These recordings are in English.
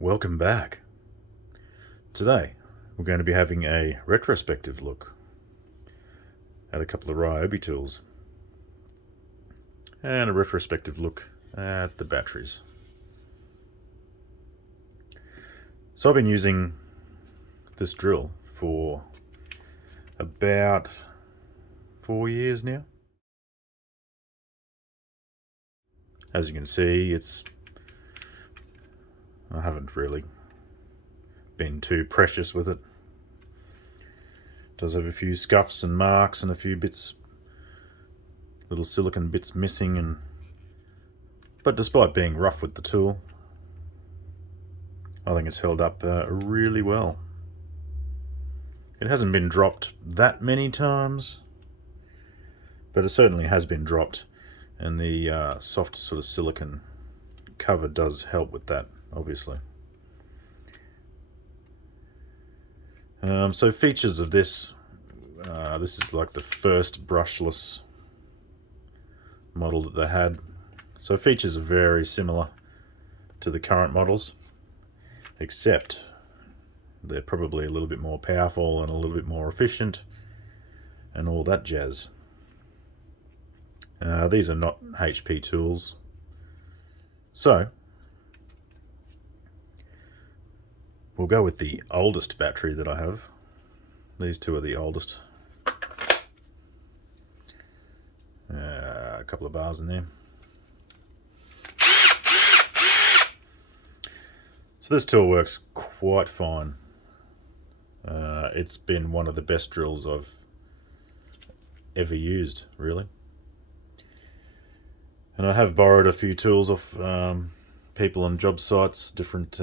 Welcome back. Today we're going to be having a retrospective look at a couple of Ryobi tools and a retrospective look at the batteries. So I've been using this drill for about 4 years now. As you can see, I haven't really been too precious with it. It does have a few scuffs and marks and a few bits, little silicone bits missing, but despite being rough with the tool, I think it's held up really well. It hasn't been dropped that many times, but it certainly has been dropped, and the soft sort of silicone cover does help with that, obviously. So features of this, this is like the first brushless model that they had. So features are very similar to the current models, except they're probably a little bit more powerful and a little bit more efficient and all that jazz. These are not HP tools. So we'll go with the oldest battery that I have. These two are the oldest. A couple of bars in there. So this tool works quite fine. It's been one of the best drills I've ever used, really. And I have borrowed a few tools off people on job sites, different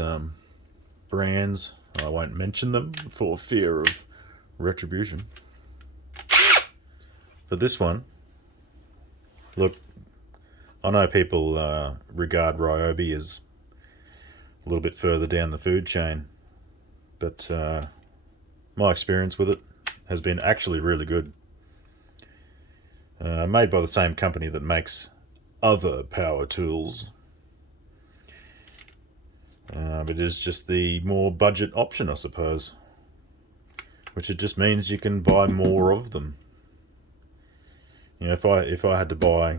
brands. I won't mention them for fear of retribution. But this one, look, I know people regard Ryobi as a little bit further down the food chain, but my experience with it has been actually really good. Made by the same company that makes other power tools. It is just the more budget option, I suppose, which it just means you can buy more of them. You know, if I had to buy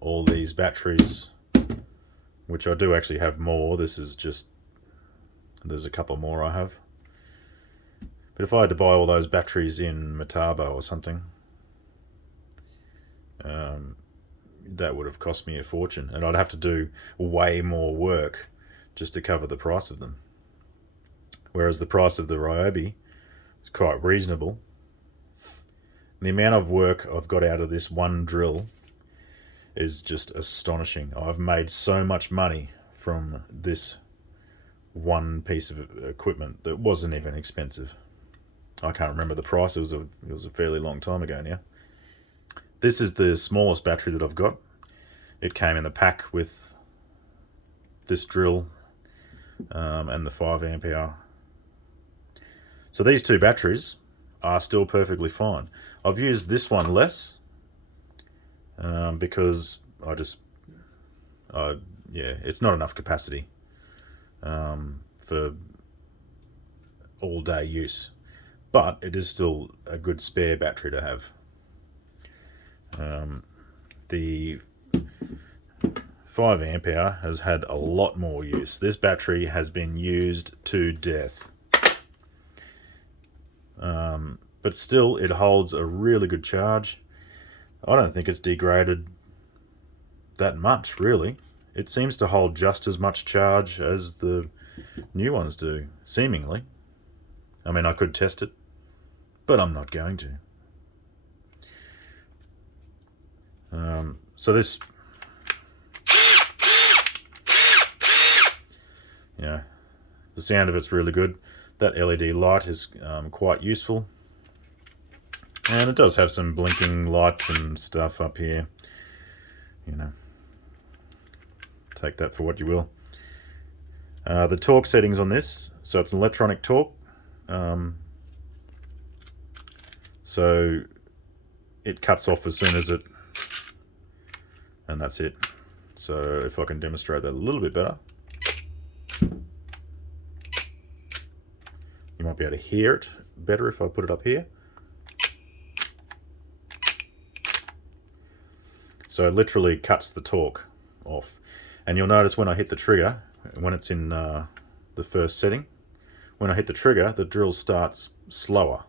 all these batteries, which I do actually have more, this is just, there's a couple more I have, but if I had to buy all those batteries in Metabo or something, that would have cost me a fortune, and I'd have to do way more work just to cover the price of them. Whereas the price of the Ryobi is quite reasonable. The amount of work I've got out of this one drill is just astonishing. I've made so much money from this one piece of equipment that wasn't even expensive. I can't remember the price, it was a fairly long time ago now. This is the smallest battery that I've got. It came in the pack with this drill and the 5 amp hour. So these two batteries are still perfectly fine. I've used this one less because it's not enough capacity for all day use, but it is still a good spare battery to have. The 5 amp hour has had a lot more use. This battery has been used to death. But still, it holds a really good charge. I don't think it's degraded that much, really. It seems to hold just as much charge as the new ones do, seemingly. I mean, I could test it, but I'm not going to. So this, yeah, the sound of it's really good. That LED light is quite useful, and it does have some blinking lights and stuff up here. You know, take that for what you will. The torque settings on this, so it's an electronic torque. So it cuts off as soon as it, and that's it. So if I can demonstrate that a little bit better. might be able to hear it better if I put it up here. So it literally cuts the torque off. And you'll notice when I hit the trigger, when it's in the first setting, when I hit the trigger, the drill starts slower.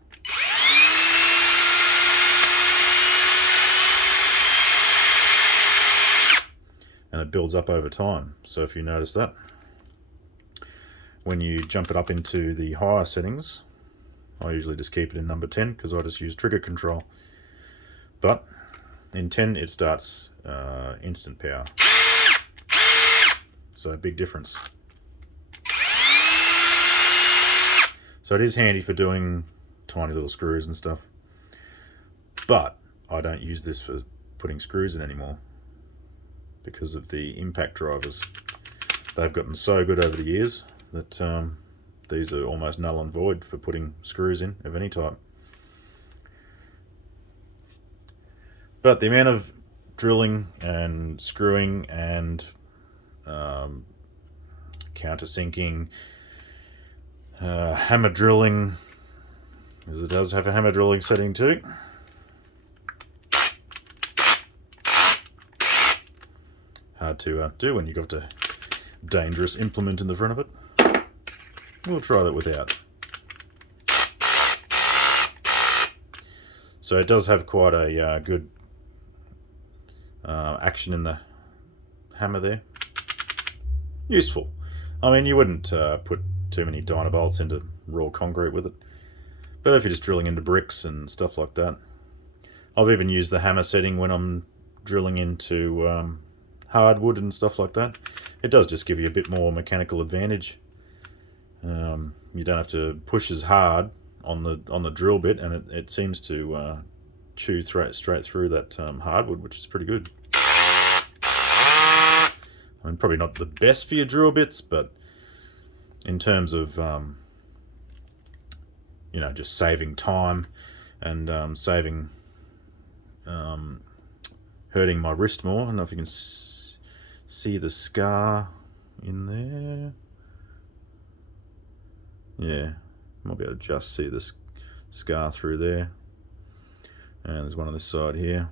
And it builds up over time. So if you notice that, when you jump it up into the higher settings, I usually just keep it in number 10 because I just use trigger control. But in 10 it starts instant power. So a big difference. So it is handy for doing tiny little screws and stuff. But I don't use this for putting screws in anymore because of the impact drivers. They've gotten so good over the years that these are almost null and void for putting screws in of any type. But the amount of drilling and screwing and countersinking, hammer drilling, because it does have a hammer drilling setting too. Hard to do when you've got a dangerous implement in the front of it. We'll try that without. So it does have quite a good action in the hammer there. Useful. I mean, you wouldn't put too many dynabolts into raw concrete with it, but if you're just drilling into bricks and stuff like that. I've even used the hammer setting when I'm drilling into hardwood and stuff like that. It does just give you a bit more mechanical advantage. You don't have to push as hard on the drill bit, and it seems to chew straight through that hardwood, which is pretty good. I mean, probably not the best for your drill bits, but in terms of you know, just saving time and saving hurting my wrist more. I don't know if you can see the scar in there. Yeah, might be able to just see this scar through there. And there's one on this side here,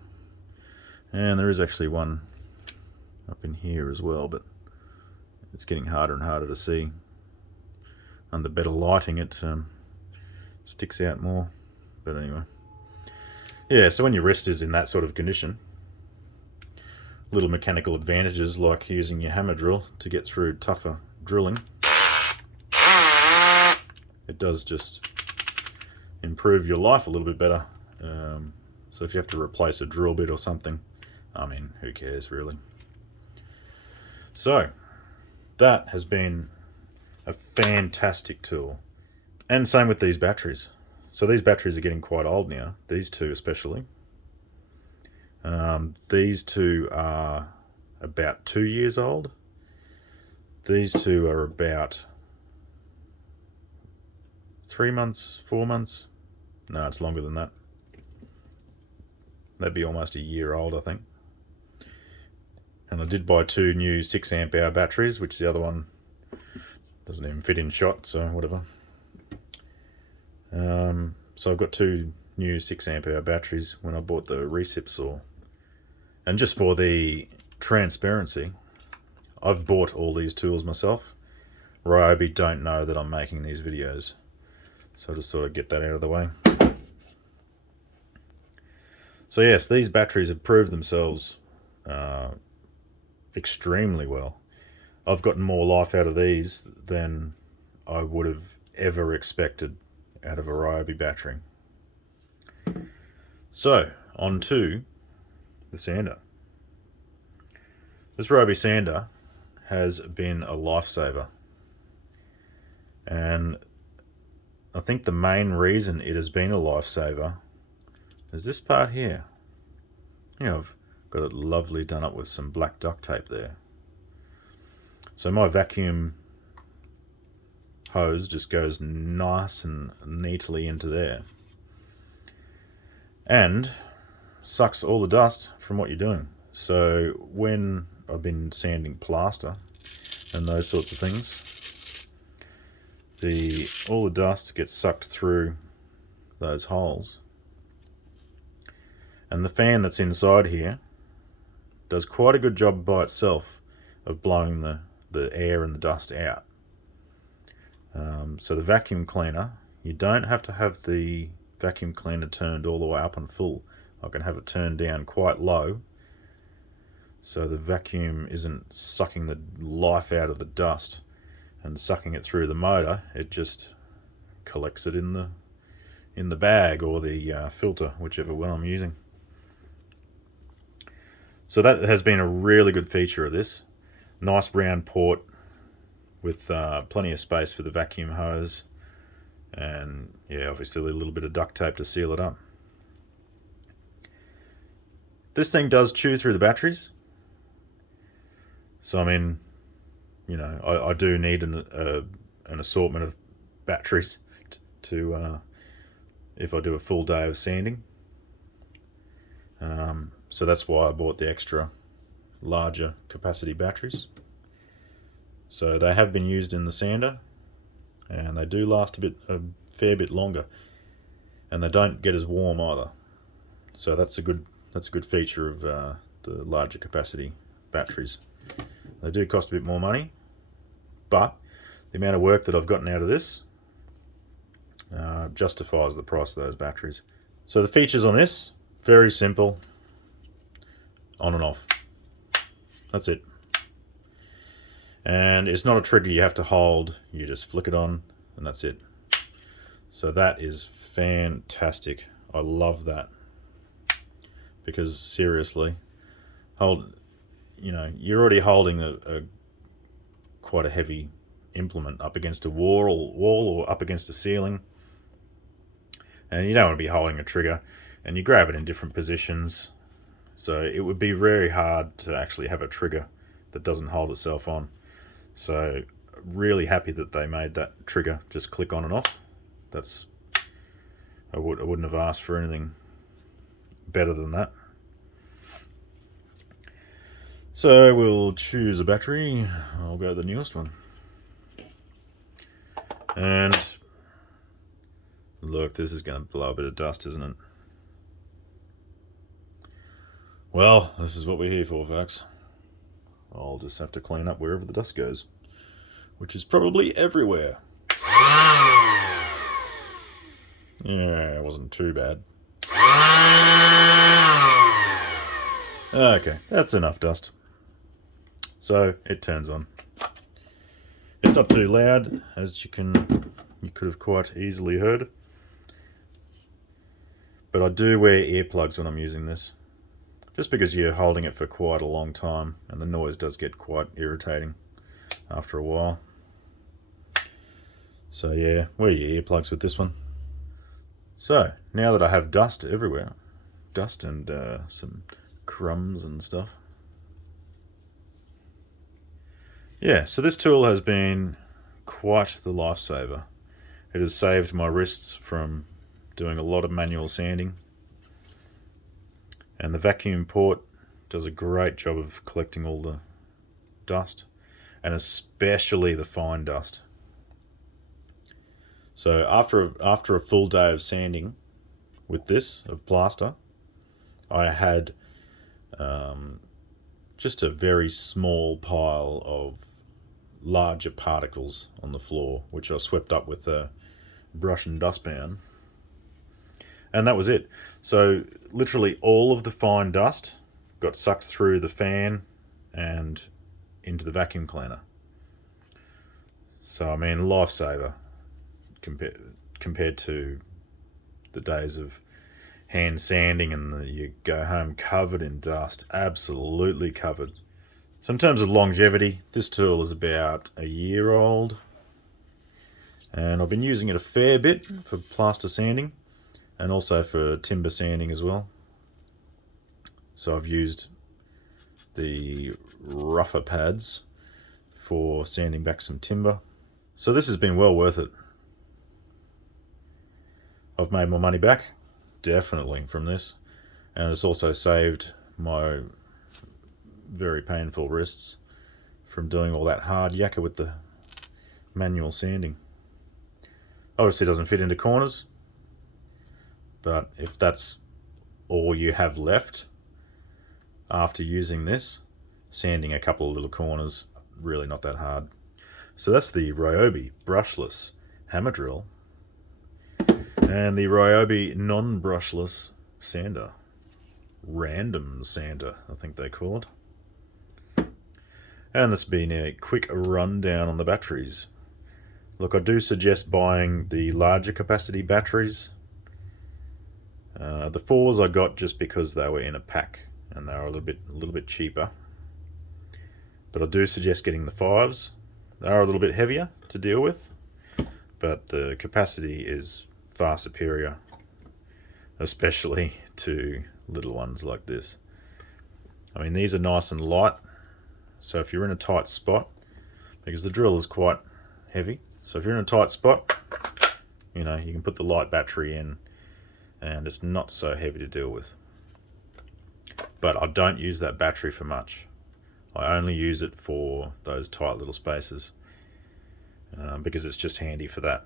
and there is actually one up in here as well, but it's getting harder and harder to see. Under better lighting it sticks out more, but anyway. Yeah, so when your wrist is in that sort of condition, little mechanical advantages like using your hammer drill to get through tougher drilling, it does just improve your life a little bit better. So if you have to replace a drill bit or something, I mean, who cares really? So that has been a fantastic tool, and same with these batteries. So these batteries are getting quite old now, these two especially. These two are about 2 years old. These two are about 3 months, 4 months. No, it's longer than that. That'd be almost a year old, I think. And I did buy 2 new 6 amp hour batteries, which the other one doesn't even fit in shot, so whatever. So I've got 2 new 6 amp hour batteries when I bought the recip saw. And just for the transparency, I've bought all these tools myself. Ryobi don't know that I'm making these videos, so I'll just sort of get that out of the way. So yes, these batteries have proved themselves extremely well. I've gotten more life out of these than I would have ever expected out of a Ryobi battery. So, on to the sander. This Ryobi sander has been a lifesaver, and I think the main reason it has been a lifesaver is this part here. You know, I've got it lovely done up with some black duct tape there. So my vacuum hose just goes nice and neatly into there and sucks all the dust from what you're doing. So when I've been sanding plaster and those sorts of things, all the dust gets sucked through those holes, and the fan that's inside here does quite a good job by itself of blowing the air and the dust out. So the vacuum cleaner, you don't have to have the vacuum cleaner turned all the way up and full. I can have it turned down quite low, so the vacuum isn't sucking the life out of the dust and sucking it through the motor. It just collects it in the bag or the filter, whichever one I'm using. So that has been a really good feature of this. Nice round port with plenty of space for the vacuum hose, and yeah, obviously a little bit of duct tape to seal it up. This thing does chew through the batteries, so I mean, you know, I do need an assortment of batteries to if I do a full day of sanding. So that's why I bought the extra larger capacity batteries. So they have been used in the sander, and they do last a fair bit longer, and they don't get as warm either. So that's a good feature of the larger capacity batteries. They do cost a bit more money, but the amount of work that I've gotten out of this justifies the price of those batteries. So the features on this, very simple. On and off. That's it. And it's not a trigger you have to hold. You just flick it on and that's it. So that is fantastic. I love that. Because seriously, you're already holding a quite a heavy implement up against a wall or up against a ceiling, and you don't want to be holding a trigger, and you grab it in different positions. So it would be very hard to actually have a trigger that doesn't hold itself on. So really happy that they made that trigger just click on and off. I wouldn't have asked for anything better than that. So we'll choose a battery. I'll go the newest one. And look, this is going to blow a bit of dust, isn't it? Well, this is what we're here for, folks. I'll just have to clean up wherever the dust goes, which is probably everywhere. Yeah, it wasn't too bad. Okay, that's enough dust. So it turns on. It's not too loud, as you could have quite easily heard. But I do wear earplugs when I'm using this, just because you're holding it for quite a long time, and the noise does get quite irritating after a while. So yeah, wear your earplugs with this one. So now that I have dust everywhere, dust and some crumbs and stuff. Yeah, so this tool has been quite the lifesaver. It has saved my wrists from doing a lot of manual sanding, and the vacuum port does a great job of collecting all the dust, and especially the fine dust. So after a full day of sanding with this, of plaster, I had just a very small pile of larger particles on the floor, which I swept up with a brush and dustpan, and that was it. So literally all of the fine dust got sucked through the fan and into the vacuum cleaner. So I mean, lifesaver compared to the days of hand sanding, and you go home covered in dust, absolutely covered. So in terms of longevity, this tool is about a year old, and I've been using it a fair bit for plaster sanding and also for timber sanding as well. So I've used the rougher pads for sanding back some timber. So this has been well worth it. I've made my money back, definitely, from this, and it's also saved my very painful wrists from doing all that hard yakka with the manual sanding. Obviously it doesn't fit into corners, but if that's all you have left after using this, sanding a couple of little corners, really not that hard. So that's the Ryobi Brushless Hammer Drill and the Ryobi non-brushless sander. Random sander, I think they call it. And this has been a quick rundown on the batteries. Look, I do suggest buying the larger capacity batteries. The 4s I got just because they were in a pack and they were a little bit cheaper. But I do suggest getting the 5s. They are a little bit heavier to deal with, but the capacity is far superior, especially to little ones like this. I mean, these are nice and light, so if you're in a tight spot, because the drill is quite heavy, so if you're in a tight spot, you know, you can put the light battery in and it's not so heavy to deal with. But I don't use that battery for much. I only use it for those tight little spaces because it's just handy for that.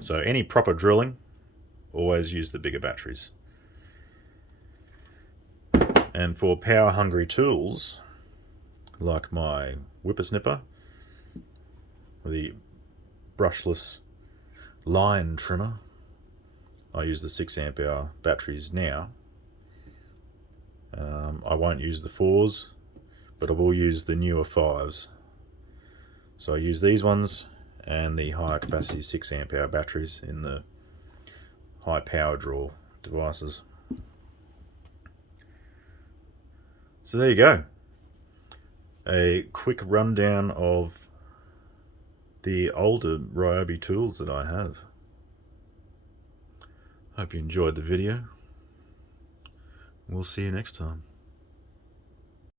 So any proper drilling, always use the bigger batteries. And for power hungry tools, like my whippersnipper, the brushless line trimmer, I use the 6 amp hour batteries now. I won't use the 4s, but I will use the newer 5s. So I use these ones and the higher capacity 6 amp hour batteries in the high power draw devices. So there you go. A quick rundown of the older Ryobi tools that I have. Hope you enjoyed the video. We'll see you next time.